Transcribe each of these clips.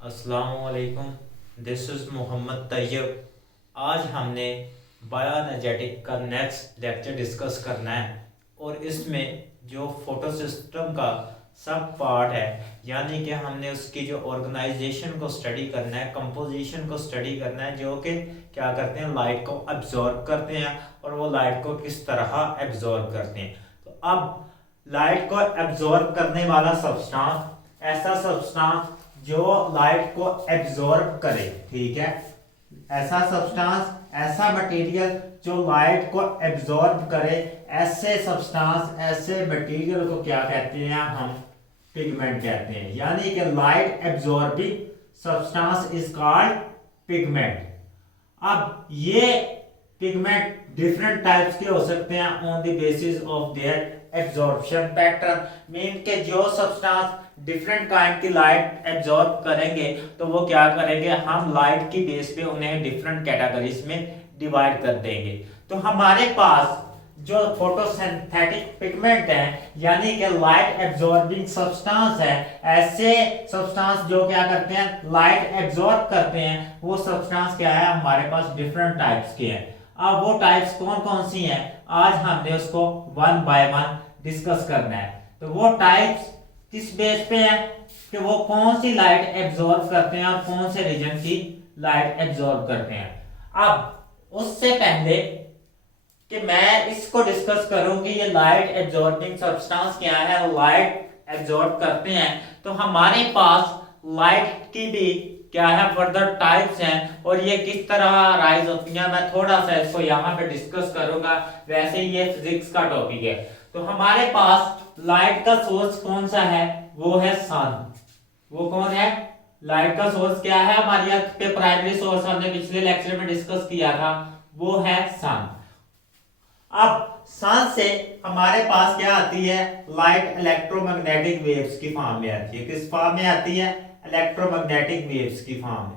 अस्सलामुअलैकुम। This is Mohammad Tayyab. आज हमने बायोएनर्जेटिक का नेक्स्ट लेक्चर डिस्कस करना है और इसमें जो फोटो सिस्टम का सब पार्ट है, यानी कि हमने उसकी जो ऑर्गेनाइजेशन को स्टडी करना है, कंपोजिशन को स्टडी करना है, जो कि क्या करते हैं, लाइट को एब्जॉर्ब करते हैं और वो लाइट को किस तरह एब्जॉर्ब करते हैं। तो अब लाइट को एब्जॉर्ब करने वाला सब्सटेंस, ऐसा सब्सटेंस जो लाइट को एब्जॉर्ब करे, ठीक है, ऐसा सब्सटेंस, ऐसा मटेरियल जो लाइट को एब्जॉर्ब करे, ऐसे सब्सटेंस, ऐसे मटेरियल को क्या कहते हैं, हम पिगमेंट कहते हैं। यानी कि light absorbing substance is called pigment. अब ये पिगमेंट डिफरेंट टाइप्स के हो सकते हैं on the basis of their absorption pattern. Mean के जो सब्सटेंस डिफरेंट काइंड की लाइट एब्जॉर्ब करेंगे तो वो क्या करेंगे, हम लाइट की बेस पे उन्हें डिफरेंट कैटेगरीज में डिवाइड कर देंगे। तो हमारे पास जो फोटोसिंथेटिक पिगमेंट है, यानी कि लाइट एब्जॉर्बिंग सब्सटेंस है, ऐसे सब्सटेंस जो क्या करते हैं, लाइट एब्जॉर्ब करते हैं, वो सब्सटेंस क्या है, हमारे पास डिफरेंट टाइप्स के हैं। अब वो टाइप्स कौन कौन सी हैं, आज हमने उसको वन बाय वन डिस्कस करना है। तो वो टाइप्स किस बेस पे है कि वो कौन सी लाइट एब्जॉर्ब करते हैं और कौन से रीजन की लाइट एब्जॉर्ब करते हैं। अब उससे पहले कि मैं इसको डिस्कस करूं कि ये लाइट एब्जॉर्बिंग सब्सटेंस क्या है और लाइट एब्जॉर्ब करते हैं, तो हमारे पास लाइट की भी क्या है फर्दर टाइप्स हैं और ये किस तरह राइज होती हैं, मैं थोड़ा सा इसको यहाँ पे डिस्कस करूंगा। वैसे ही ये फिजिक्स का टॉपिक है। तो हमारे पास लाइट का सोर्स कौन सा है, वो है सन। वो कौन है, लाइट का सोर्स क्या है, हमारी अर्थ पे प्राइमरी सोर्स हमने पिछले लेक्चर में डिस्कस किया था, वो है सन। अब सन से हमारे पास क्या आती है, लाइट इलेक्ट्रोमैग्नेटिक वेव्स की फॉर्म में आती है। किस फॉर्म में आती है, इलेक्ट्रोमैग्नेटिक वेव्स की फॉर्म में।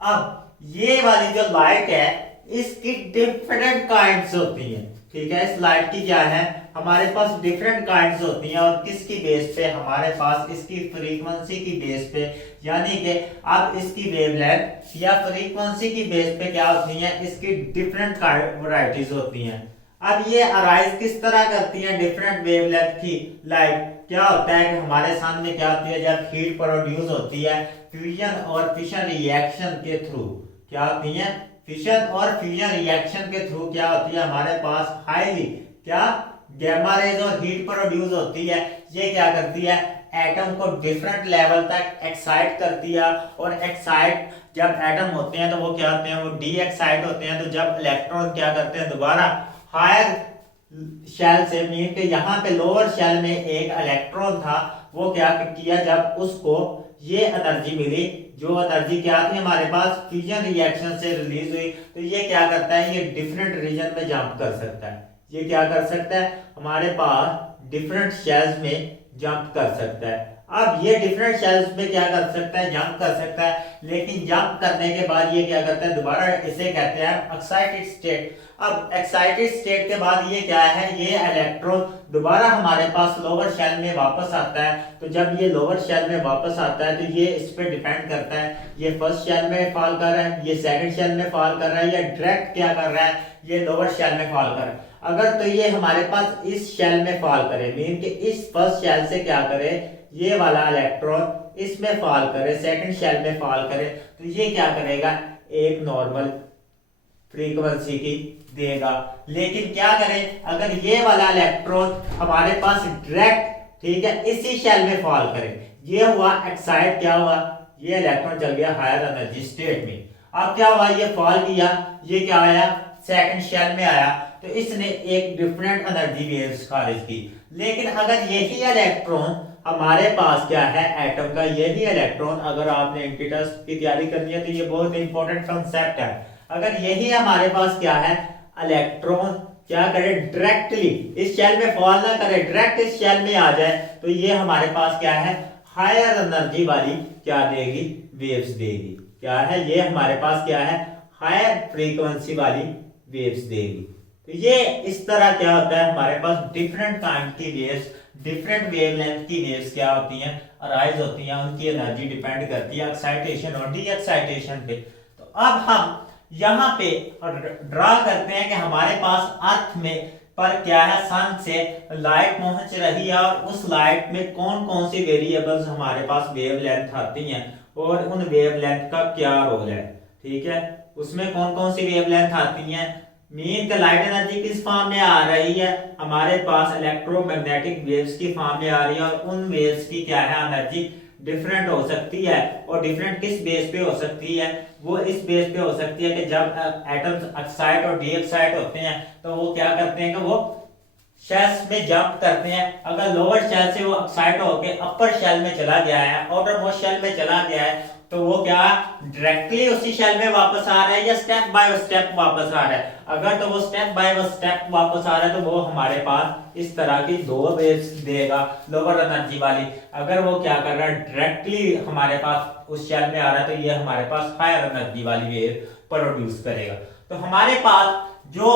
अब ये वाली जो लाइट है इसकी डिफरेंट काइंड्स होती हैं, ठीक है। इस लाइट की क्या है, हमारे पास डिफरेंट काइंड्स होती हैं और किसकी बेस पे, हमारे पास इसकी फ्रीक्वेंसी की बेस पे, यानी कि अब इसकी वेवलेंथ या फ्रीक्वेंसी की बेस पे क्या होती हैं, इसकी डिफरेंट वैरायटीज होती हैं। अब ये अराइज किस तरह करती हैं, डिफरेंट वेवलेंथ की लाइट। क्या होता है कि हमारे सामने क्या होती है, जब हीट प्रोड्यूस होती है फ्यूजन और फिशन रिएक्शन के थ्रू, क्या होती है, फिशन और फ्यूजन रिएक्शन के थ्रू क्या होती है, हमारे पास हाईली क्या गैमा रेज और हीट प्रोड्यूस होती है। ये क्या करती है, एटम को डिफरेंट लेवल तक एक्साइट करती है और एक्साइट जब एटम होते हैं तो वो क्या होते हैं, वो डी एक्साइट होते हैं। तो जब इलेक्ट्रॉन क्या करते हैं, दोबारा हायर शेल से, मीन के यहाँ पे लोअर शेल में एक इलेक्ट्रॉन था, वो क्या किया, जब उसको ये एनर्जी मिली, जो एनर्जी क्या थी हमारे पास, फ्यूजन रिएक्शन से रिलीज हुई, तो ये क्या करता है, ये डिफरेंट रीजन में जंप कर सकता है। ये क्या कर सकता है, हमारे पास डिफरेंट शेल्स में जंप कर सकता है। अब ये डिफरेंट शेल्स में क्या कर सकता है, जंप कर सकता है, लेकिन जंप करने के बाद ये क्या करता है, दोबारा इसे कहते हैं एक्साइटेड स्टेट। अब एक्साइटेड स्टेट के बाद ये क्या है, ये इलेक्ट्रॉन दोबारा हमारे पास लोअर शेल में वापस आता है। तो जब ये लोअर शेल में वापस आता है तो ये इस पे डिपेंड करता है, ये फर्स्ट शेल में फॉल कर रहा है, ये सेकंड शेल में फॉल कर रहा है, या डायरेक्ट क्या कर रहा है, ये लोअर शेल में फॉल कर रहा है। अगर तो ये हमारे पास इस शेल में फॉल करे, मीन कि इस फर्स्ट शेल से क्या करे, ये वाला इलेक्ट्रॉन इसमें फॉल करे, सेकंड शेल में फॉल करे, तो ये क्या करेगा, एक नॉर्मल फ्रीक्वेंसी की देगा। लेकिन क्या करें, अगर ये वाला इलेक्ट्रॉन हमारे पास डायरेक्ट, ठीक है, इसी शेल में फॉल करे, ये हुआ एक्साइट, क्या हुआ, ये इलेक्ट्रॉन चल गया हायर एनर्जी स्टेट में। अब क्या हुआ, ये फॉल किया, ये क्या आया, सेकंड शेल में आया, तो इसने एक डिफरेंट एनर्जी वेव्स खारिज की। लेकिन अगर यही इलेक्ट्रॉन हमारे पास क्या है, एटम का यही इलेक्ट्रॉन, अगर आपने एंटीटेस्ट की तैयारी करनी है तो ये बहुत इंपॉर्टेंट कंसेप्ट है। अगर यही हमारे पास क्या है, इलेक्ट्रॉन क्या करे, डायरेक्टली इस शेल में फॉल ना करे, डायरेक्ट इस शेल में आ जाए, तो ये हमारे पास क्या है, हायर एनर्जी वाली क्या देगी, वेव्स देगी। क्या है, ये हमारे पास क्या है, हायर फ्रीक्वेंसी वाली वेव्स देगी। तो ये इस तरह क्या होता है, हमारे पास डिफरेंट काइंड की वेव्स डिफरेंट वेवलेंथ की वेव्स क्या होती हैं, अराइज होती हैं, उनकी एनर्जी डिपेंड करती है एक्साइटेशन और डी एक्साइटेशन पे। तो अब हम यहाँ पे ड्रा करते हैं कि हमारे पास अर्थ में पर क्या है, सन से लाइट पहुंच रही है और उस लाइट में कौन कौन सी वेरिएबल्स हमारे पास वेवलेंथ आती हैं और उन वेवलेंथ का क्या रोल है। ठीक है, उसमें कौन कौन सी वेवलेंथ आती हैं। मीन का लाइट एनर्जी किस फॉर्म में आ रही है, हमारे पास इलेक्ट्रोमैग्नेटिक वेव्स की फॉर्म में आ रही है और उन वेव्स की क्या है एनर्जी डिफरेंट हो सकती है। और डिफरेंट किस बेस पे हो सकती है, वो इस बेस पे हो सकती है कि जब एटम्स एक्साइट और डी एक्साइट होते हैं तो वो क्या करते हैं कि वो शेल्स में जंप करते हैं। अगर लोअर शेल से वो एक्साइट होकर अपर शेल में चला गया है, आउटर मोस्ट शेल में चला गया है, तो वो क्या डायरेक्टली उसी शेल में वापस आ रहा है या स्टेप बाय स्टेप वापस आ रहा है। अगर तो वो स्टेप बाय स्टेप वापस आ रहा है तो वो हमारे पास इस तरह की दो वेव्स देगा लोअर एनर्जी वाली। अगर वो क्या कर रहा है डायरेक्टली हमारे पास उस शेल में आ रहा है तो ये हमारे पास हायर एनर्जी वाली वेव प्रोड्यूस करेगा। तो हमारे पास जो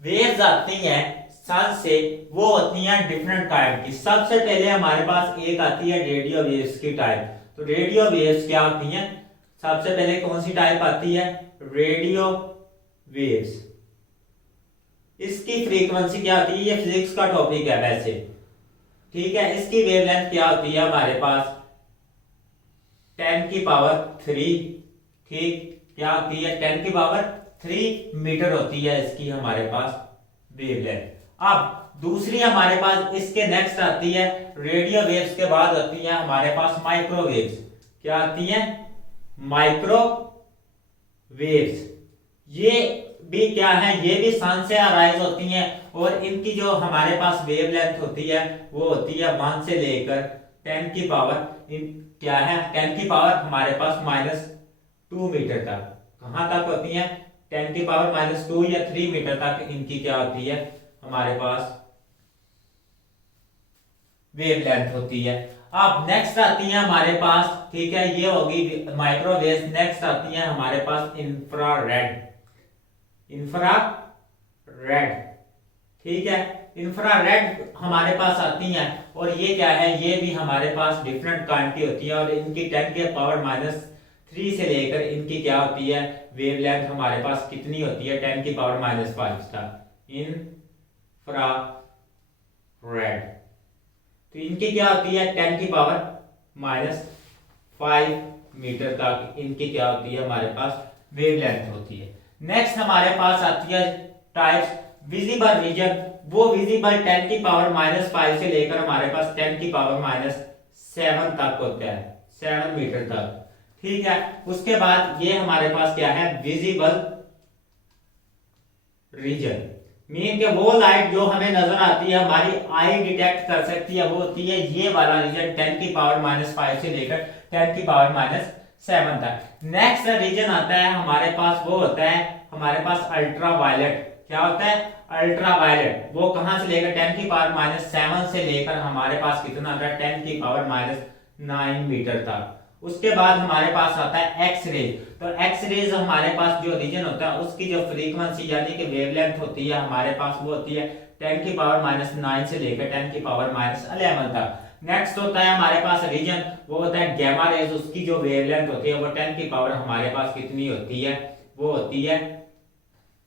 वेव्स आती हैं सन से वो होती हैं डिफरेंट टाइप की। सबसे पहले हमारे पास एक आती है रेडियो वेव्स की टाइप। तो रेडियो वेव्स क्या होती हैं, सबसे पहले कौन सी टाइप आती है, रेडियो वेव्स। इसकी फ्रीक्वेंसी क्या होती है, ये फिजिक्स का टॉपिक है वैसे। ठीक है, इसकी वेवलेंथ क्या होती है हमारे पास 10 की पावर 3। ठीक, क्या होती है 10 की पावर 3 मीटर होती है इसकी हमारे पास वेवलेंथ। अब दूसरी हमारे पास इसके नेक्स्ट आती है रेडियो वेव्स के बाद आती है हमारे पास माइक्रोवेव्स। क्या आती है, माइक्रोवेव्स। ये भी क्या है, ये भी सन से अराइज होती हैं और इनकी जो हमारे पास वेवलेंथ होती है वो होती है 1 से लेकर 10 की पावर क्या है 10 की पावर हमारे पास -2 मीटर तक। कहां तक होती है, 10 की पावर -2 या 3 मीटर तक इनकी क्या होती है हमारे पास वेवलेंथ होती है। अब नेक्स्ट आती है हमारे पास, ठीक है, ये होगी माइक्रोवेव। नेक्स्ट आती है हमारे पास इंफ्रारेड। इंफ्रारेड, ठीक है, इंफ्रारेड हमारे पास आती हैं और ये क्या है, ये भी हमारे पास डिफरेंट काइंड की होती है और इनकी 10 के पावर -3 से लेकर इनकी क्या होती है वेवलेंथ हमारे पास कितनी होती है 10 की पावर -5 तक। इंफ्रारेड, तो इनकी क्या होती है 10 की पावर -5 मीटर तक इनकी क्या होती है हमारे पास वेवलेंथ होती है। नेक्स्ट हमारे पास आती है टाइप्स विजिबल रीजन। वो विजिबल 10 की पावर -5 से लेकर हमारे पास 10 की पावर -7 तक होता है, 7 मीटर तक। ठीक है, उसके बाद ये हमारे पास क्या है विजिबल रीजन। मीन के वो लाइट जो हमें नजर आती है हमारी आई डिटेक्ट कर सकती है वो होती है ये वाला रीजन 10 की पावर -5 से लेकर 10 की पावर -7 तक। नेक्स्ट रीजन आता है हमारे पास, वो होता है हमारे पास अल्ट्रा वायलेट। क्या होता है अल्ट्रा वायलेट, वो कहां से लेकर 10 की पावर -7 से लेकर हमारे पास कितना आता है 10 की पावर -9 मीटर तक। उसके बाद हमारे पास आता है एक्स रेज। तो एक्स रेज हमारे पास जो रीजन होता है उसकी जो फ्रीक्वेंसी यानी कि वेवलेंथ होती है हमारे पास वो होती है 10 की पावर -9 से लेकर 10 की पावर -11 तक। नेक्स्ट होता है हमारे पास रीजन, वो होता है गामा रेज। उसकी जो वेवलेंथ होती है वो 10 की पावर हमारे पास कितनी होती है, वो होती है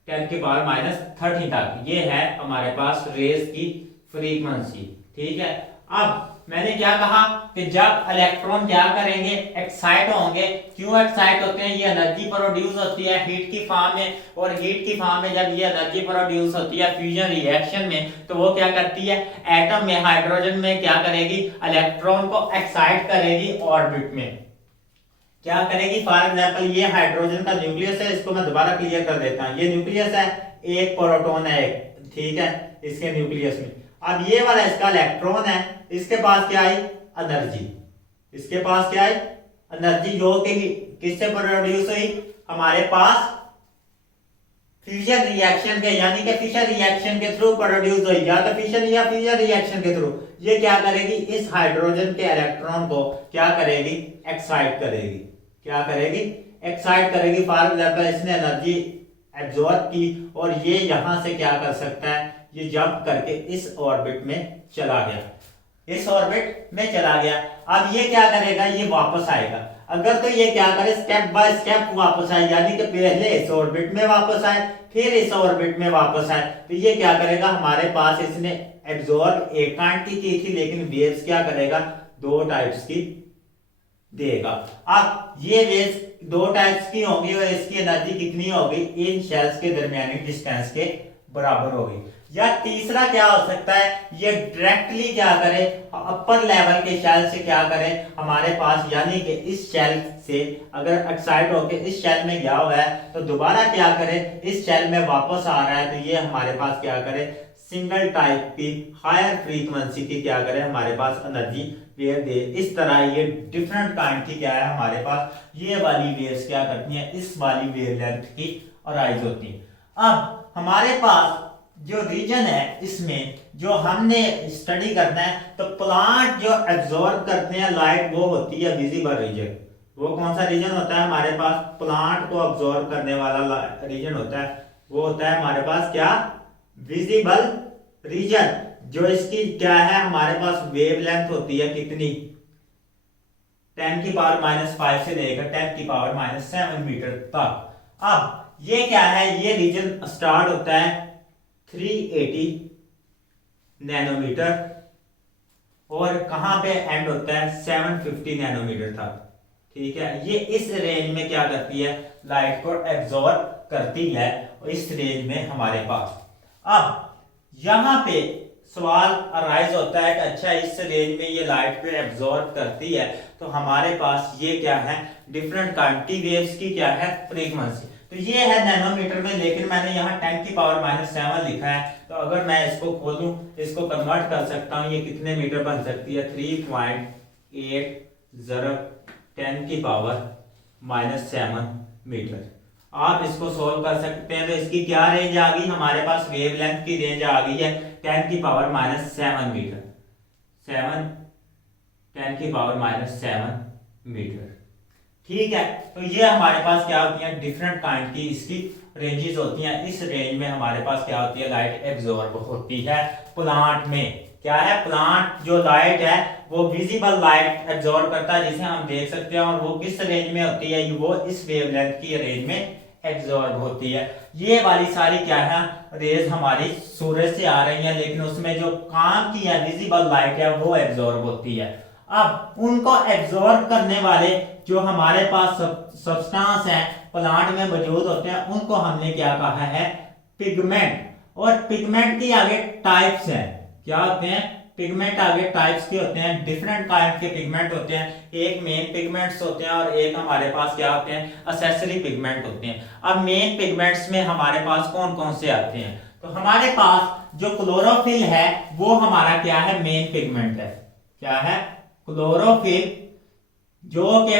10 की पावर -30 तक। ये है हमारे पास रेज की फ्रीक्वेंसी। ठीक है, अब मैंने क्या कहा कि जब इलेक्ट्रॉन क्या करेंगे एक्साइट होंगे। क्यों एक्साइट होते हैं, ये एनर्जी प्रोड्यूस होती है हीट की फॉर्म में और हीट की फॉर्म में जब ये एनर्जी प्रोड्यूस होती है फ्यूजन रिएक्शन में तो वो क्या करती है एटम में हाइड्रोजन में क्या करेगी इलेक्ट्रॉन को एक्साइट करेगी ऑर्बिट में। क्या करेगी, फॉर एग्जांपल ये हाइड्रोजन का न्यूक्लियस है, इसको मैं दोबारा क्लियर कर देता हूं। ये न्यूक्लियस है, एक प्रोटॉन है एक, ठीक है, इसके न्यूक्लियस में। अब ये वाला इसका इलेक्ट्रॉन है, इसके पास क्या आई एनर्जी, इसके पास क्या आई एनर्जी जो कि किससे प्रोड्यूस हुई हमारे पास फ्यूजन रिएक्शन के यानी कि फिशर रिएक्शन के थ्रू प्रोड्यूस हुई, या तो फिशर या फ्यूजन रिएक्शन के थ्रू। ये क्या करेगी इस हाइड्रोजन के इलेक्ट्रॉन को क्या करेगी एक्साइट करेगी। क्या करेगी एक्साइट करेगी। फॉर एग्जांपल इसने एनर्जी एब्जॉर्ब की और ये यहां से क्या कर सकता है, ये जंप करके इस ऑर्बिट में चला गया। इस ऑर्बिट में चला गया। अब ये क्या करेगा, ये वापस आएगा। अगर तो ये क्या करे, स्टेप बाय स्टेप वापस आए, यानी कि पहले इस ऑर्बिट में वापस आए, फिर इस ऑर्बिट में वापस आए, तो ये क्या करेगा, हमारे पास इसने एब्जॉर्ब एक काइंड की थी, लेकिन वेव्स क्या करेगा, दो टाइप्स की देगा। अब ये वेव्स दो टाइप्स की होंगी और इसकी एनर्जी कितनी होगी, इन शेल्स के दरमियानी डिस्टेंस के बराबर होगी। या तीसरा क्या हो सकता है, ये डायरेक्टली क्या करे, अपर लेवल के शेल से क्या करे हमारे पास, यानी कि इस शेल से अगर एक्साइट होके इस शेल में गया हुआ है तो दोबारा क्या करे, इस शेल में वापस आ रहा है, तो ये हमारे पास क्या करे, सिंगल टाइप की हायर फ्रीक्वेंसी की क्या करे हमारे पास एनर्जी वेव दे। इस तरह ये डिफरेंट काइंड की क्या है हमारे पास, ये वाली वेव्स क्या करती हैं, इस वाली वेवलेंथ की अराइज होती है। अब हमारे पास जो रीजन है, इसमें जो हमने स्टडी करना है, तो प्लांट जो एब्जॉर्ब करते हैं लाइट, वो होती है विजिबल रीजन। वो कौन सा रीजन होता है हमारे पास, प्लांट को एब्जॉर्ब करने वाला रीजन होता है, वो होता है हमारे पास क्या, विजिबल रीजन। जो इसकी क्या है हमारे पास वेवलेंथ होती है कितनी, 10⁻⁵ से लेकर 10⁻⁷ मीटर तक। अब ये क्या है, ये रीजन स्टार्ट होता है 380 नैनोमीटर और कहां पे एंड होता है 750 नैनोमीटर तक। ठीक है, ये इस रेंज में क्या करती है, लाइट को एब्जॉर्ब करती है, और इस रेंज में हमारे पास। अब यहां पे सवाल अराइज होता है कि अच्छा इस रेंज में ये लाइट को एब्जॉर्ब करती है, तो हमारे पास ये क्या है, डिफरेंट क्वांटिटी वेव्स की क्या है फ्रीक्वेंसी। तो ये है नैनोमीटर में, लेकिन मैंने यहाँ 10⁻⁷ लिखा है, तो अगर मैं इसको खोलूं, इसको कन्वर्ट कर सकता हूँ, ये कितने मीटर बन सकती है, 3.8 ज़रब 10⁻⁷ मीटर। आप इसको सोल्व कर सकते हैं, तो इसकी क्या रेंज आ गई हमारे पास, वेवलेंथ की रेंज आ गई है 10⁻⁷ मीटर, 10⁻⁷ मीटर। ठीक है, तो ये हमारे पास क्या होती है, डिफरेंट काइंड की इसकी रेंजेस होती हैं। इस रेंज में हमारे पास क्या होती है, लाइट एब्जॉर्ब होती है प्लांट में। क्या है, प्लांट जो लाइट है वो विजिबल लाइट एब्जॉर्ब करता है, जिसे हम देख सकते हैं, और वो किस रेंज में होती है, वो इस वेवलेंथ की रेंज में एब्जॉर्ब होती है। ये वाली सारी क्या है, रेज हमारी सूरज से आ रही है, लेकिन उसमें जो काम की है विजिबल लाइट है वो एब्जॉर्ब होती है। अब उनको एब्जॉर्ब करने वाले जो हमारे पास सब्सटेंस है प्लांट में मौजूद होते हैं, उनको हमने क्या कहा है, पिगमेंट। और पिगमेंट की आगे टाइप्स हैं, क्या होते हैं, पिगमेंट आगे टाइप्स के होते हैं, डिफरेंट टाइप के पिगमेंट होते हैं। एक मेन पिगमेंट्स होते हैं और एक हमारे पास क्या होते हैं, एक्सेसरी पिगमेंट होते हैं। अब मेन पिगमेंट्स में हमारे पास कौन कौन से आते हैं, तो हमारे पास जो क्लोरोफिल है वो हमारा क्या है, मेन पिगमेंट है। क्या है, क्लोरोफिल, जो कि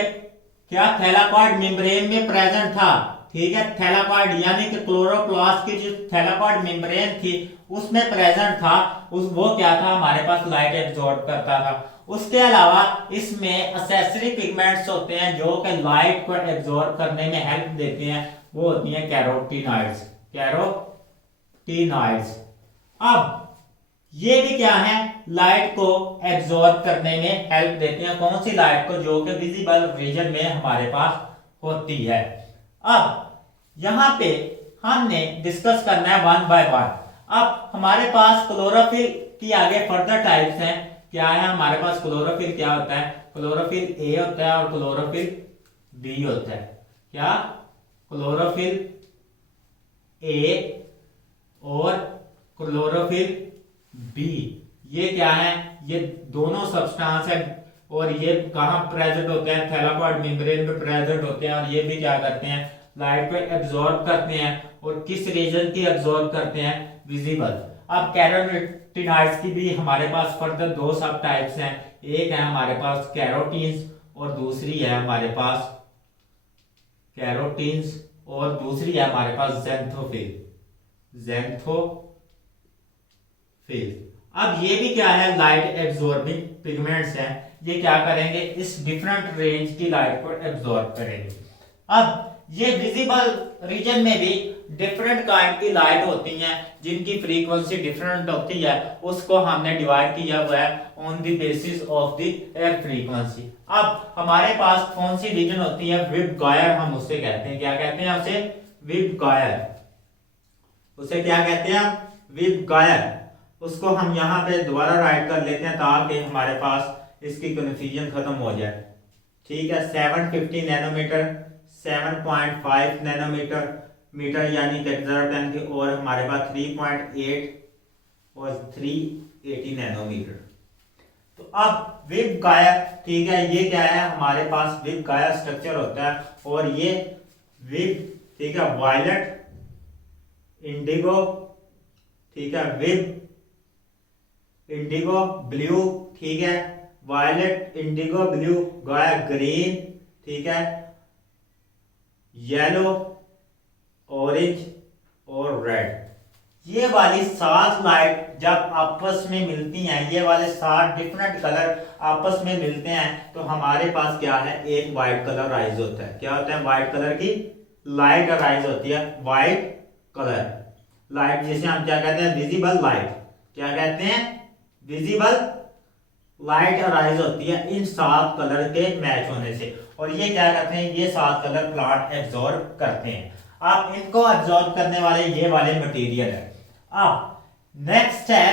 क्या थैलाकॉइड मेम्ब्रेन में प्रेजेंट था। ठीक है, थैलाकॉइड यानी कि क्लोरोप्लास्ट की जो थैलाकॉइड मेम्ब्रेन थी उसमें प्रेजेंट था, उस वो क्या था हमारे पास, लाइट एब्जॉर्ब करता था। उसके अलावा इसमें एक्सेसरी पिगमेंट्स होते हैं जो कि लाइट को एब्जॉर्ब करने में हेल्प देते हैं, वो होती हैं कैरोटीनॉइड्स, कैरोटीनॉइड्स। अब ये भी क्या है, लाइट को एब्जॉर्ब करने में हेल्प देते हैं। कौन सी लाइट को, जो कि विजिबल रीजन में हमारे पास होती है। अब यहां पे हमने डिस्कस करना है वन बाय वन। अब हमारे पास क्लोरोफिल की आगे फर्दर टाइप्स हैं। क्या है हमारे पास, क्लोरोफिल क्या होता है, क्लोरोफिल ए होता है और क्लोरोफिल बी होता है। क्या, क्लोरोफिल ए और क्लोरोफिल बी, ये क्या है, ये दोनों सब्सटेंस है, और ये कहां प्रेजेंट होते हैं, थैलाकॉइड मेम्ब्रेन में प्रेजेंट होते हैं, और ये भी क्या करते हैं, लाइट को एब्जॉर्ब करते हैं। और किस रीजन की एब्जॉर्ब करते हैं, विजिबल। अब कैरोटीनॉइड्स की भी हमारे पास फर्दर दो सब टाइप्स हैं, एक है हमारे पास कैरोटीन्स और दूसरी है हमारे पास कैरोटीन्स और दूसरी है हमारे पास ज़ैंथोफिल, ज़ैंथोफिल। अब ये भी क्या है, लाइट एब्जॉर्बिंग पिगमेंट्स हैं। ये क्या करेंगे, इस डिफरेंट रेंज की लाइट को एब्जॉर्ब करेंगे। अब ये विजिबल रीजन में भी डिफरेंट काइंड की लाइट होती हैं जिनकी फ्रीक्वेंसी डिफरेंट होती है, उसको हमने डिवाइड किया हुआ है on the basis of the air frequency. अब हमारे पास कौन सी रीजन होती है, वेवगाइड हम उसे कहते हैं। क्या कहते हैं उसे? वेवगाइड। उसे क्या कहते हैं? वेवगाइड। उसको हम यहाँ पे दोबारा राइट कर लेते हैं ताकि हमारे पास इसकी कंफ्यूजन खत्म हो जाए। ठीक है, 750 नैनोमीटर, 7.5 नैनोमीटर यानी कि एक्सर्टन की, और हमारे पास 3.8 और 380 नैनोमीटर। तो अब वेवगाइड, ठीक है, ये क्या है, हमारे पास वेवगाइड स्ट्रक्चर होता है, और ये वेव, ठीक है, वायलेट, इंडिगो, ठीक है, इंडिगो ब्लू, ठीक है, वायलेट, इंडिगो ब्लू, ग्रीन, ठीक है, येलो, ऑरेंज और रेड। ये वाली 7 लाइट जब आपस में मिलती हैं, ये वाले 7 डिफरेंट कलर आपस में मिलते हैं, तो हमारे पास क्या है, एक व्हाइट कलर राइज होता है। क्या होता है? व्हाइट कलर की लाइट राइज होती है। व्हाइट कलर लाइट जिसे हम क्या कहते हैं? Visible light. क्या कहते हैं? विजिबल लाइट राइज होती है इन 7 कलर के मैच होने से। और ये क्या करते हैं? ये 7 कलर प्लांट एब्जॉर्ब करते हैं। अब इनको एब्जॉर्ब करने वाले ये वाले मटेरियल है। अब नेक्स्ट है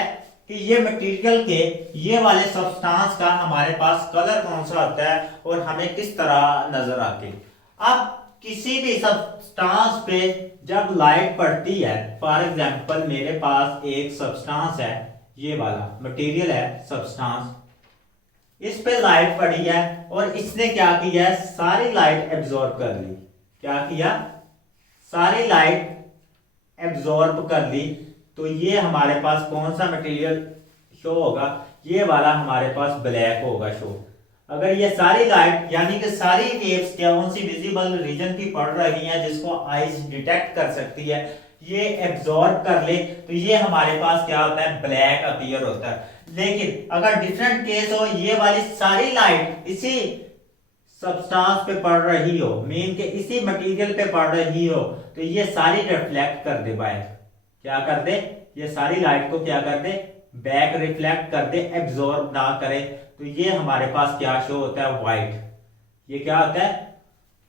कि ये मटेरियल के ये वाले सब्सटेंस का हमारे पास कलर कौन सा होता है और हमें किस तरह नजर आती है। अब किसी भी सब्सटेंस पे जब लाइट पड़ती है, फॉर एग्जांपल मेरे पास एक सब्सटेंस है, ये वाला मटेरियल है सब्सटेंस, इस पे लाइट पड़ी है और इसने क्या किया है, सारी लाइट एब्जॉर्ब कर ली। क्या किया? सारी लाइट एब्जॉर्ब कर ली। तो ये हमारे पास कौन सा मटेरियल शो होगा? ये वाला हमारे पास ब्लैक होगा शो। अगर ये सारी लाइट यानी कि सारी वेव्स कौन सी विजिबल रीजन की पड़ रही हैं जिसको आईज डिटेक्ट कर सकती है, ये एब्जॉर्ब कर ले, तो ये हमारे पास क्या होता है? ब्लैक अपीयर होता है। लेकिन अगर डिफरेंट केस हो, ये वाली सारी लाइट इसी सब्सटेंस पे पड़ रही हो, मीन के इसी मटेरियल पे पड़ रही हो, तो ये सारी रिफ्लेक्ट कर दे बैक। क्या कर दे? ये सारी लाइट को क्या कर दे? बैक रिफ्लेक्ट कर दे, एब्जॉर्ब ना करे। तो ये हमारे पास क्या शो होता है? व्हाइट। ये क्या होता है?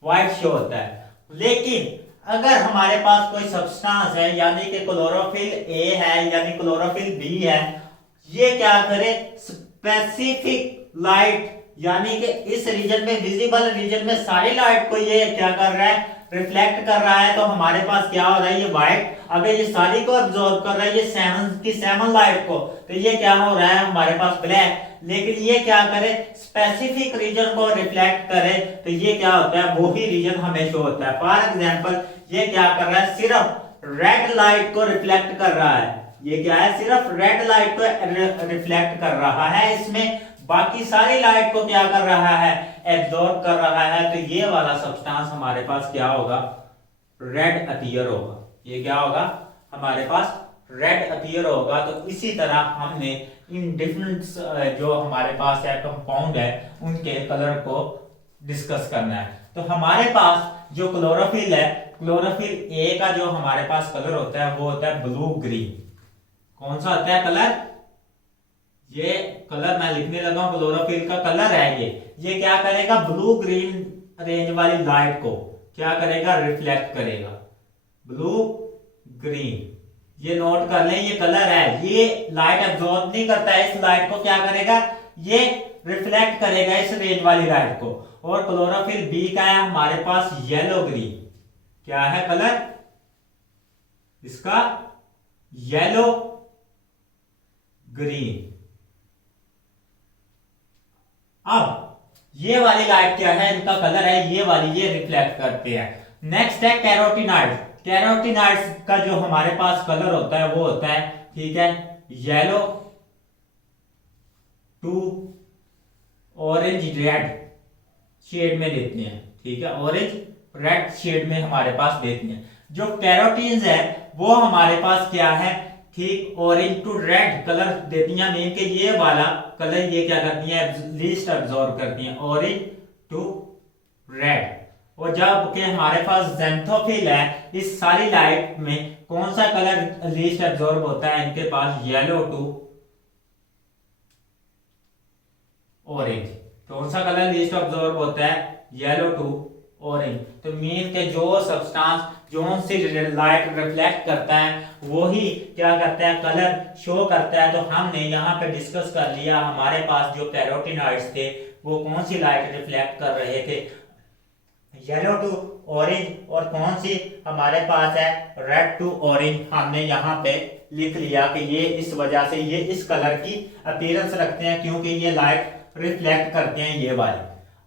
व्हाइट शो होता है। लेकिन अगर हमारे पास कोई सब्सटेंस है यानी कि क्लोरोफिल ए है यानी क्लोरोफिल बी है, ये क्या करे? स्पेसिफिक लाइट यानी कि इस रीजन में, विजिबल रीजन में सारी लाइट को ये क्या कर रहा है? रिफ्लेक्ट कर रहा है। तो हमारे पास क्या हो रहा है? ये व्हाइट। अगर ये सारी को अब्सॉर्ब कर रहा है, ये 7 लाइट को, तो ये क्या हो रहा है? हमारे पास ब्लैक। लेकिन ये क्या करे? स्पेसिफिक रीजन को रिफ्लेक्ट करे, तो ये क्या होता है? वो ही रीजन हमें शो होता है। फॉर एग्जांपल ये क्या कर रहा है? सिर्फ रेड लाइट को रिफ्लेक्ट कर रहा है। ये क्या है? सिर्फ रेड लाइट को रिफ्लेक्ट कर रहा है इसमें, बाकी सारी लाइट को क्या कर रहा है? एब्जॉर्ब कर रहा है। तो ये वाला सब्सटेंस हमारे पास क्या होगा? रेड अपीयर होगा। ये क्या होगा? हमारे पास रेड अपीयर होगा। तो इसी तरह हमने इन डिफरेंट जो हमारे पास है कंपाउंड है, उनके कलर को डिस्कस करना है। तो हमारे पास जो क्लोरोफिल है, क्लोरोफिल ए का जो हमारे पास कलर होता है वो होता है ब्लू ग्रीन। कौन सा होता है कलर? ये कलर मैं लिखने लगा हूं, क्लोरोफिल का कलर है ये क्या करेगा? ब्लू ग्रीन रेंज वाली लाइट को क्या करेगा? रिफ्लेक्ट करेगा। ब्लू ग्रीन, ये नोट कर लें, ये कलर है। ये लाइट एब्जॉर्ब नहीं करता है, इस लाइट को क्या करेगा? ये रिफ्लेक्ट करेगा इस रेंज वाली लाइट को। और क्लोरोफिल बी का है हमारे पास येलो ग्रीन। क्या है कलर इसका? Yellow green. अब ये वाली लाइट क्या है? इनका कलर है ये वाली, ये रिफ्लेक्ट करते हैं। नेक्स्ट है कैरोटिनॉइड्स। कैरोटिनॉइड्स का जो हमारे पास कलर होता है वो होता है, ठीक है, yellow to orange red shade में देते हैं। ठीक है, ऑरेंज रेड शेड में हमारे पास देते हैं। जो कैरोटीन्स है वो हमारे पास क्या है? ठीक, ऑरेंज टू रेड कलर देती हैं। मीन के ये वाला कलर ये क्या करती है? लीस्ट एब्जॉर्ब करती हैं, ऑरेंज टू रेड। और जब कि हमारे पास ज़ेंथोफिल है, इस सारी लाइट में कौन सा कलर लीस्ट एब्जॉर्ब होता है? इनके पास येलो टू ऑरेंज। कौन सा कलर लीस्ट एब्जॉर्ब होता है? Yellow to orange. तो मीन के जो सब्सटेंस जो सी लाइट रिफ्लेक्ट करता है वही क्या करता है? कलर शो करता है। तो हमने यहाँ पे डिस्कस कर लिया, हमारे पास जो कैरोटीनॉइड्स थे वो कौन सी लाइट रिफ्लेक्ट कर रहे थे? Yellow to orange. और कौन सी हमारे पास है? Red to orange. हमने यहाँ पे लिख लिया कि ये इस वजह से ये इस कलर की अपीयरेंस रखते हैं क्योंकि ये लाइट रिफ्लेक्ट करते हैं ये वाली।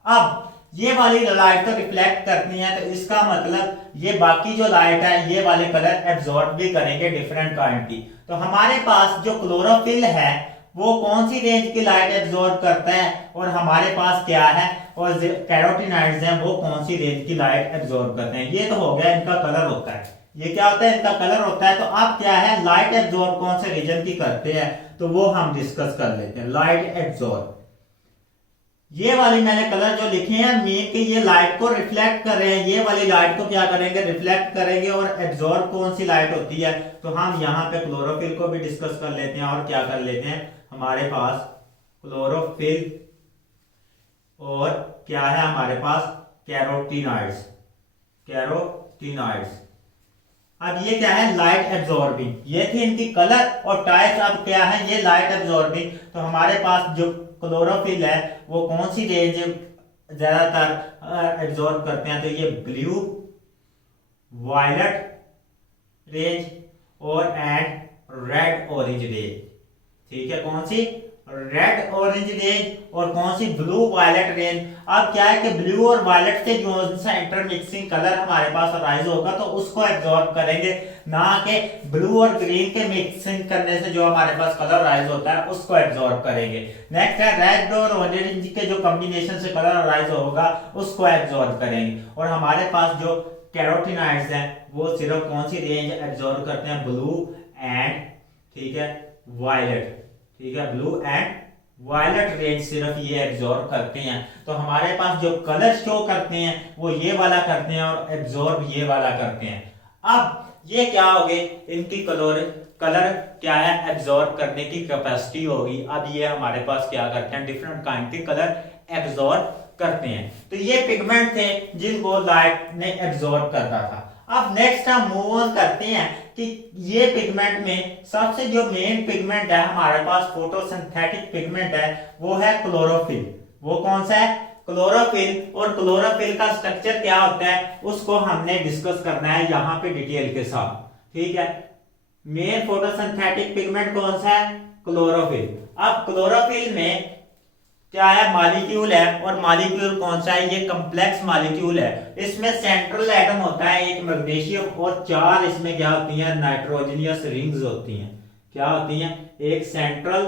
अब ये वाली लाइट तो रिफ्लेक्ट करती है, तो इसका मतलब ये बाकी जो लाइट है ये वाले कलर एब्जॉर्ब भी करेंगे डिफरेंट काइंड की। तो हमारे पास जो क्लोरोफिल है वो कौन सी रेंज की लाइट एब्जॉर्ब करता है और हमारे पास क्या है, और कैरोटीनॉइड्स हैं वो कौन सी रेंज की लाइट एब्जॉर्ब करते हैं। ये तो हो गया इनका कलर होता है। ये क्या होता है? इनका कलर होता है। तो अब क्या है, लाइट एब्जॉर्ब कौन से रीजन की करते हैं तो वो हम डिस्कस कर लेते हैं। लाइट एब्जॉर्ब, ये वाली मैंने कलर जो लिखे हैं मीन कि ये लाइट को रिफ्लेक्ट कर रहे हैं, ये वाली लाइट को क्या करेंगे? रिफ्लेक्ट करेंगे। और एब्जॉर्ब कौन सी लाइट होती है? तो हम यहाँ पे क्लोरोफिल को भी डिस्कस कर लेते हैं। और क्या कर लेते हैं, हमारे पास क्लोरोफिल और क्या है हमारे पास? कैरोटीनॉइड्स। कैरोटीनॉइड्स। अब ये क्या है? Light absorbing. ये थी इनकी कलर और टाइप्स। अब क्या है? ये लाइट एब्जॉर्बिंग। तो हमारे पास जो क्लोरोफिल है वो कौन सी रेंज ज्यादातर एब्जॉर्ब करते हैं? तो ये ब्लू वायलेट रेंज और एंड रेड ऑरेंज रेंज। ठीक है, कौन सी? रेड ऑरेंज रेंज और कौन सी? Blue violet range. अब क्या है कि ब्लू और वायलेट से जो सा इंटरमिक्सिंग कलर हमारे पास अराइज होगा तो उसको एब्जॉर्ब करेंगे, ना कि ब्लू और ग्रीन के मिक्सिंग करने से जो हमारे पास कलर अराइज होता है उसको एब्जॉर्ब करेंगे। नेक्स्ट है रेड और ऑरेंज के जो कॉम्बिनेशन से कलर अराइज होगा उसको एब्जॉर्ब करेंगे। और हमारे पास जो कैरोटीनॉइड्स हैं वो सिर्फ कौन सी रेंज एब्जॉर्ब करते हैं? ब्लू एंड, ठीक है, वायलेट। ठीक है, ब्लू एंड वायलेट रेंज सिर्फ ये एब्जॉर्ब करते हैं। तो हमारे पास जो कलर शो करते हैं वो ये वाला करते हैं और एब्जॉर्ब ये वाला करते हैं। अब ये क्या हो गए? इनकी कलर क्या है? एब्जॉर्ब करने की कैपेसिटी होगी। अब ये हमारे पास क्या करते हैं? डिफरेंट काइंड के कलर एब्जॉर्ब करते हैं। तो ये पिगमेंट थे जिनको लाइट ने एब्जॉर्ब करता था। अब नेक्स्ट हम मूव ऑन करते हैं कि ये पिगमेंट में सबसे जो मेन पिगमेंट है हमारे पास, फोटोसिंथेटिक पिगमेंट है, वो है क्लोरोफिल। वो कौन सा है? क्लोरोफिल। और क्लोरोफिल का स्ट्रक्चर क्या होता है उसको हमने डिस्कस करना है यहाँ पे डिटेल के साथ। ठीक है, मेन फोटोसिंथेटिक पिगमेंट कौन सा है? क्लोरोफिल। अब क्लोरोफिल में क्या है? मॉलिक्यूल है। और मॉलिक्यूल कौन सा है? ये कॉम्प्लेक्स मॉलिक्यूल है। इसमें सेंट्रल एटम होता है एक मैग्नीशियम और 4 इसमें क्या होती हैं? नाइट्रोजनियस रिंग्स होती हैं। क्या होती हैं? एक सेंट्रल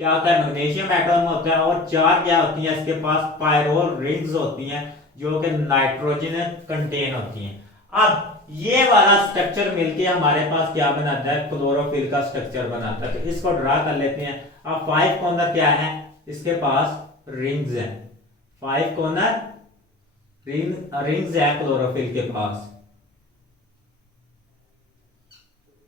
क्या होता है? मैग्नीशियम एटम होता है और 4 क्या होती हैं? इसके पास पायरोल रिंग्स होती हैं जो कि नाइट्रोजन कंटेन होती हैं। अब ये वाला स्ट्रक्चर मिलके हमारे पास क्या बनाता है? क्लोरोफिल का स्ट्रक्चर बनाता है। तो इसको ड्रा कर लेते हैं। अब 5 कॉर्नर क्या है? इसके पास रिंग्स हैं। 5 कॉर्नर रिंग्स है क्लोरोफिल के पास।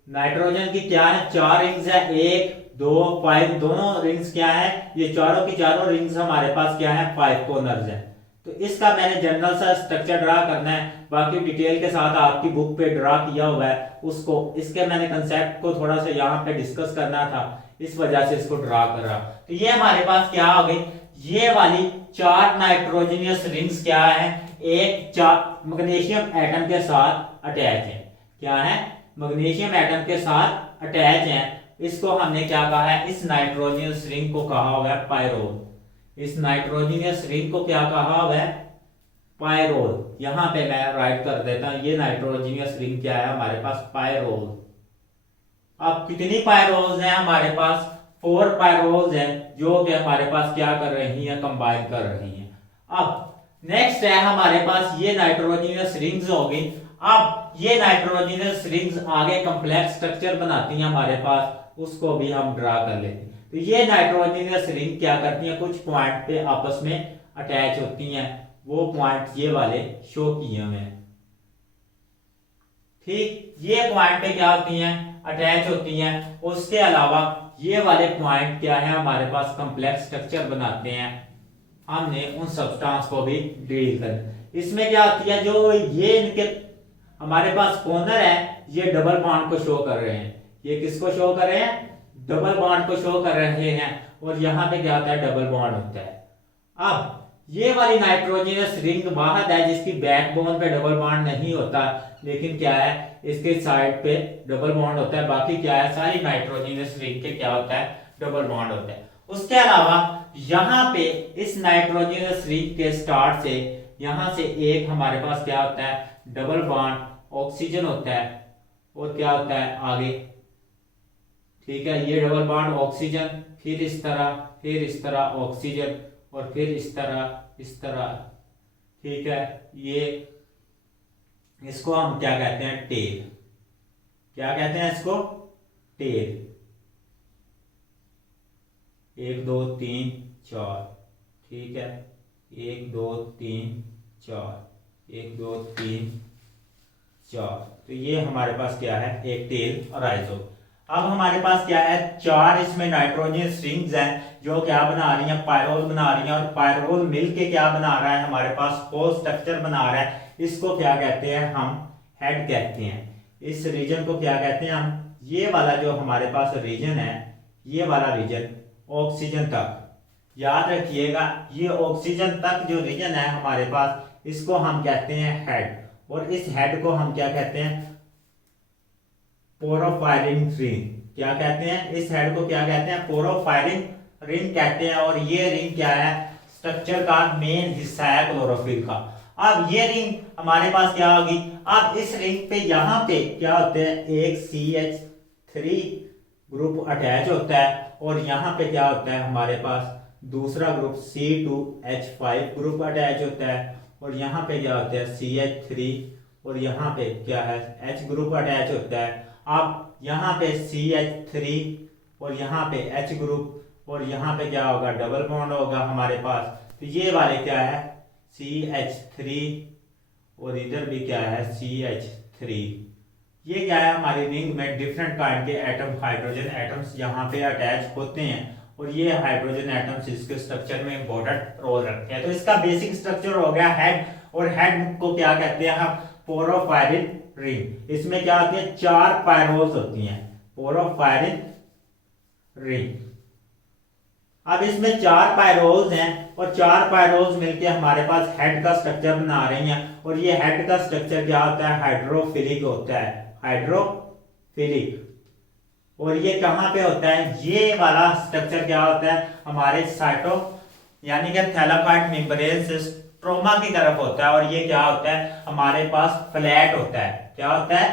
नाइट्रोजन की क्या है? 4 रिंग्स है। 1 2 5 दोनों रिंग्स क्या है? ये चारों की चारों रिंग्स हमारे पास क्या है? 5 कॉर्नर्स है। तो इसका मैंने जनरल सा स्ट्रक्चर ड्रा करना है, बाकी डिटेल के साथ आपकी बुक पे ड्रा किया हुआ है उसको। इसके मैंने कंसेप्ट को थोड़ा सा यहाँ पे डिस्कस करना था, इस वजह से इसको ड्रा कर रहा। तो ये हमारे पास क्या हो गई? ये वाली 4 नाइट्रोजनियस रिंग्स क्या है? एक 4 मैग्नीशियम एटम के साथ अटैच है। क्या है? मैग्नीशियम एटम के साथ अटैच है। इसको हमने क्या कहा है? इस नाइट्रोजनियस रिंग को कहा हुआ है पायरोल। इस नाइट्रोजनियस रिंग को क्या कहा हुआ है? पायरोल। यहां पे मैं राइट कर देता हूं, ये नाइट्रोजनियस रिंग क्या है हमारे पास? पायरोल। अब कितनी पायरोल्स हैं हमारे पास? 4 पायरोल्स हैं जो कि हमारे पास क्या कर रही हैं? कंबाइन कर रही हैं। अब नेक्स्ट है हमारे पास ये नाइट्रोजनियस रिंग्स हो गई। अब ये नाइट्रोजनियस रिंग्स आगे कॉम्प्लेक्स स्ट्रक्चर बनाती हैं हमारे पास, उसको भी हम ड्रा कर लेते हैं। तो ये नाइट्रोजनियस रिंग क्या करती हैं? कुछ पॉइंट पे आपस में अटैच होती हैं, वो पॉइंट ये वाले शो किए हुए हैं। ठीक, ये पॉइंट पे क्या होती हैं, अटैच होती हैं। उसके अलावा ये वाले पॉइंट क्या है, हमारे पास कॉम्प्लेक्स स्ट्रक्चर बनाते हैं। हमने उन सब्सटेंस को भी डील कर, इसमें क्या होती है, जो ये इनके हमारे पास कॉर्नर है, ये डबल बॉन्ड को शो कर रहे हैं। ये किसको शो कर रहे हैं, डबल बॉन्ड को शो कर रहे हैं। और यहाँ पे क्या होता है, डबल बॉन्ड होता है। अब ये वाली नाइट्रोजनस रिंग वाहद है जिसकी बैकबोन पे डबल बॉन्ड नहीं होता, लेकिन क्या है, इसके साइड पे डबल बॉन्ड होता है। बाकी क्या है, सारी नाइट्रोजनस रिंग के क्या होता है, डबल बॉन्ड होता है। उसके अलावा यहाँ पे इस नाइट्रोजनस रिंग के स्टार्ट से यहाँ से एक हमारे पास क्या होता है, डबल बॉन्ड ऑक्सीजन होता है। और क्या होता है आगे, ठीक है, ये डबल बॉन्ड ऑक्सीजन, फिर इस तरह, फिर इस तरह ऑक्सीजन, और फिर इस तरह। ठीक है, ये इसको हम क्या कहते हैं, टेल। क्या कहते हैं इसको, टेल। 1 2 3 4, ठीक है, 1 2 3 4, 1 2 3 4। तो ये हमारे पास क्या है, एक टेल और राइजोम। अब हमारे पास क्या है, 4 इसमें नाइट्रोजन रिंग्स हैं जो क्या बना रही हैं, पायरोल बना रही हैं। और पायरोल मिलके क्या बना रहा है, हमारे पास होल स्ट्रक्चर बना रहा है। इसको क्या कहते हैं, हम हेड कहते हैं। इस रीजन को क्या कहते हैं हम, ये वाला जो हमारे पास रीजन है, ये वाला रीजन ऑक्सीजन तक, याद रखिएगा, ये ऑक्सीजन तक जो रीजन है हमारे पास, इसको हम कहते हैं हेड। और इस हेड को हम क्या कहते हैं, पोरोफायरिन रिंग। क्या कहते हैं, इस हेड को क्या कहते हैं, पोरोफायरिन रिंग कहते हैं। और ये रिंग क्या है, स्ट्रक्चर का मेन हिस्सा है क्लोरोफिल का। अब ये रिंग हमारे पास क्या होगी, अब इस रिंग पे यहाँ पे क्या होते हैं, एक CH3 ग्रुप अटैच होता है। और यहाँ पे क्या होता है, हमारे पास दूसरा ग्रुप C2H5 ग्रुप अटैच होता है। और यहाँ पे क्या होता है, CH3, और यहाँ पे क्या है, H ग्रुप अटैच होता है। अब यहाँ पे CH3 और यहाँ पे H ग्रुप, और यहाँ पे क्या होगा, डबल बॉन्ड होगा हमारे पास। तो ये वाले क्या है, CH3, और इधर भी क्या है, CH3। ये क्या है, हमारी रिंग में डिफरेंट काइंड के एटम, हाइड्रोजन एटम्स यहाँ पे अटैच होते हैं। और ये हाइड्रोजन एटम्स इसके स्ट्रक्चर में इंपॉर्टेंट रोल रखते हैं। तो इसका बेसिक स्ट्रक्चर हो गया हेड। और हेड को क्या कहते हैं हम, पोरोफायरिन रिंग। इसमें क्या होती है, 4 पायरोल्स होती हैं, पोरोफायरिन रिंग। अब इसमें 4 पायरोल्स हैं, और 4 पायरोल्स मिलके हमारे पास हेड का स्ट्रक्चर बना रही हैं। और ये हेड का स्ट्रक्चर क्या होता है, हाइड्रोफिलिक होता है, हाइड्रोफिलिक। और ये कहाँ पे होता है, ये वाला स्ट्रक्चर क्या होता है, हमारे साइटो यानी कि थैलाकॉइड मेम्ब्रेन से स्ट्रोमा की तरफ होता है। और ये क्या होता है, हमारे पास फ्लैट होता है। क्या होता है,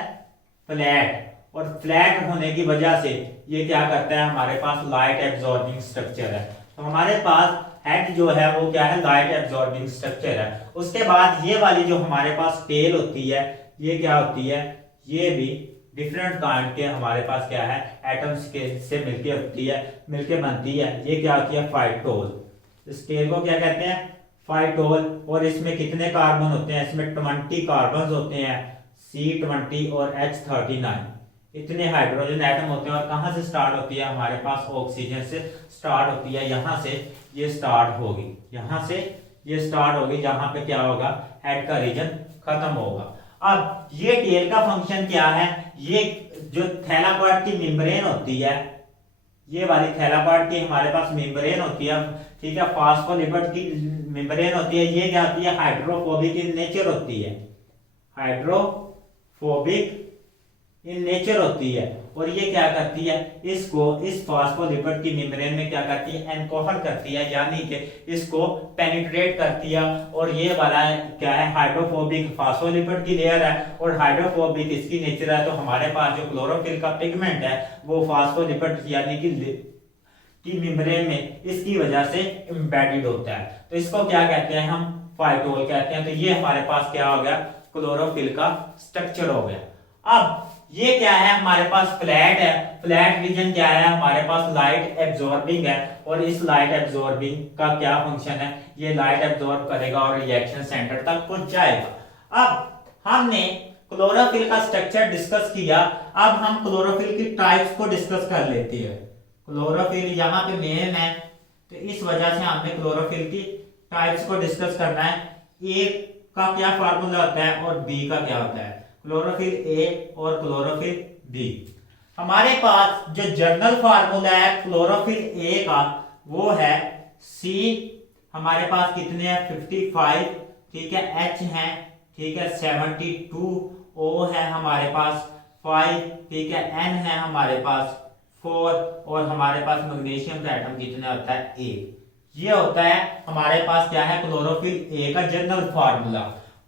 फ्लैट। और फ्लैट होने की वजह से ये क्या करता है, हमारे पास लाइट एब्जॉर्बिंग स्ट्रक्चर है। तो हमारे पास हेड जो है वो क्या है, लाइट एब्जॉर्बिंग स्ट्रक्चर है। उसके बाद ये वाली जो हमारे पास टेल होती है, ये क्या होती है, ये भी डिफरेंट काइंड के हमारे पास क्या है, एटम्स के से मिलके होती है, मिलके बनती है। ये क्या होती है, फाइटोल। इस टेल को क्या कहते हैं, फाइटोल। और इसमें कितने कार्बन होते हैं, इसमें 20 कार्बन होते हैं, C20 और H39। इतने हाइड्रोजन एटम होते हैं। और कहाँ से स्टार्ट होती है, हमारे पास ऑक्सीजन से स्टार्ट होती है। यहाँ से ये स्टार्ट होगी, यहाँ से ये स्टार्ट होगी, जहाँ पे क्या होगा, हेड का रीजन खत्म होगा। अब ये टेल का फंक्शन क्या है, ये जो थैलाकॉइड की मेम्ब्रेन होती है, ये वाली थैलाकॉइड की हमारे पास मेम्ब्रेन होती है, ठीक है, फास्फोलिपिड की मेम्ब्रेन होती है। ये क्या होती है, हाइड्रोफोबिक इन नेचर होती है, हाइड्रोफोबिक इन नेचर होती है। और ये क्या करती है, इसको इस फास्फोलिपिड की मेम्ब्रेन में क्या करती है, एनकोहर करती है, यानी कि इसको पेनिट्रेट करती है। और ये वाला क्या है, हाइड्रोफोबिक फास्फोलिपिड की लेयर है, और हाइड्रोफोबिक इसकी नेचर है। तो हमारे पास जो क्लोरोफिल का पिगमेंट है वो फास्फोलिपिड यानी कि मेम्ब्रेन में इसकी वजह से एम्बेडेड होता है। तो इसको क्या कहते हैं, हम फाइटोल कहते हैं। तो ये हमारे पास क्या हो गया, क्लोरोफिल का स्ट्रक्चर हो गया। अब ये क्या है हमारे पास फ्लैट है, फ्लैट रीजन क्या है हमारे पास लाइट एब्जॉर्बिंग है, और इस लाइट एब्जॉर्बिंग का क्या फंक्शन है, ये लाइट एब्जॉर्ब करेगा और रिएक्शन सेंटर तक पहुंच जाएगा। अब हमने क्लोरोफिल का स्ट्रक्चर डिस्कस किया, अब हम क्लोरोफिल की टाइप्स को डिस्कस कर लेते हैं। क्लोरोफिल यहाँ पे मेन है, तो इस वजह से हमने क्लोरोफिल की टाइप्स को डिस्कस करना है। ए का क्या फार्मूला होता है और बी का क्या होता है, क्लोरोफिल ए और क्लोरोफिल बी। हमारे पास जो जनरल फार्मूला है क्लोरोफिल ए का वो है सी, हमारे पास कितने हैं 55, ठीक है, एच है, ठीक है 72, ओ है हमारे पास 5, ठीक है, एन है हमारे पास 4, और हमारे पास मैग्नीशियम का एटम कितना होता है 1। ये होता है हमारे पास क्या है क्लोरोफिल ए का जनरल फार्मूला।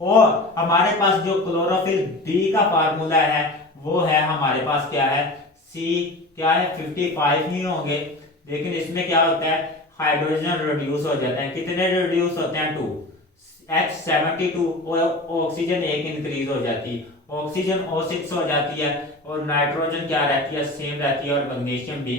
और हमारे पास जो क्लोरोफिल बी का फार्मूला है वो है हमारे पास क्या है सी, क्या है 55 ही होंगे, लेकिन इसमें क्या होता है हाइड्रोजन रिड्यूस हो जाता है, कितने रिड्यूस होते हैं 2, H72, और ऑक्सीजन 1 इंक्रीज हो जाती है, ऑक्सीजन O6 हो जाती है, और नाइट्रोजन क्या रहती है सेम रहती है, और मैग्नीशियम भी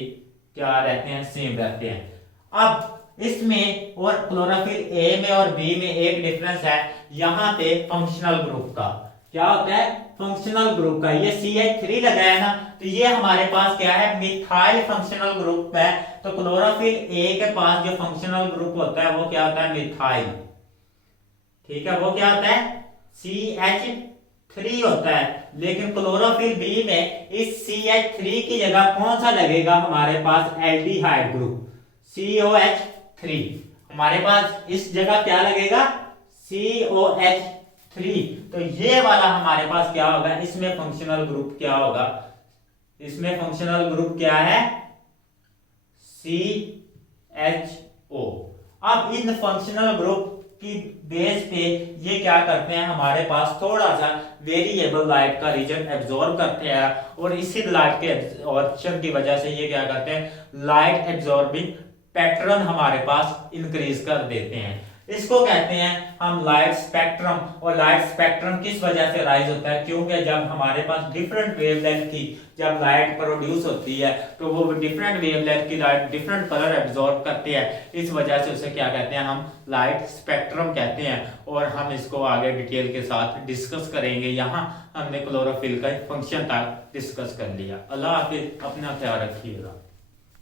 क्या रहते हैं सेम रहते हैं। अब इसमें और क्लोरोफिल ए में और बी में एक डिफरेंस है, यहाँ पे फंक्शनल ग्रुप का क्या होता है, फंक्शनल ग्रुप का, ये CH3 लगा है ना, तो ये हमारे पास क्या है मिथाइल फंक्शनल ग्रुप है। तो क्लोरोफिल ए के पास जो फंक्शनल ग्रुप होता है वो क्या होता है मिथाइल, ठीक है, वो क्या होता है CH3 होता है। लेकिन क्लोरोफिल बी में इस CH3 की जगह कौन सा लगेगा हमारे पास एल्डिहाइड ग्रुप COH3, हमारे पास इस जगह क्या लगेगा COH3। तो ये वाला हमारे पास क्या होगा, इसमें फंक्शनल ग्रुप क्या होगा, इसमें फंक्शनल ग्रुप क्या है CHO। अब इन फंक्शनल ग्रुप की बेस पे ये क्या करते हैं हमारे पास थोड़ा सा वेरिएबल लाइट का रीजन एब्जॉर्ब करते हैं, और इसी लाइट के एब्जॉर्प्शन की वजह से ये क्या करते हैं लाइट एब्जॉर्बिंग पैटर्न हमारे पास इंक्रीज कर देते हैं। इसको कहते हैं हम लाइट स्पेक्ट्रम। और लाइट स्पेक्ट्रम किस वजह से राइज होता है, क्योंकि जब हमारे पास डिफरेंट वेवलेंथ की जब लाइट प्रोड्यूस होती है तो वो डिफरेंट वेवलेंथ की लाइट डिफरेंट कलर एब्जॉर्ब करते हैं, इस वजह से उसे क्या कहते हैं हम लाइट स्पेक्ट्रम कहते हैं। और हम इसको आगे डिटेल के साथ डिस्कस करेंगे। यहाँ हमने क्लोरोफिल का फंक्शन तक डिस्कस कर लिया। अल्लाह हाफिज, अपना ख्याल रखिएगा।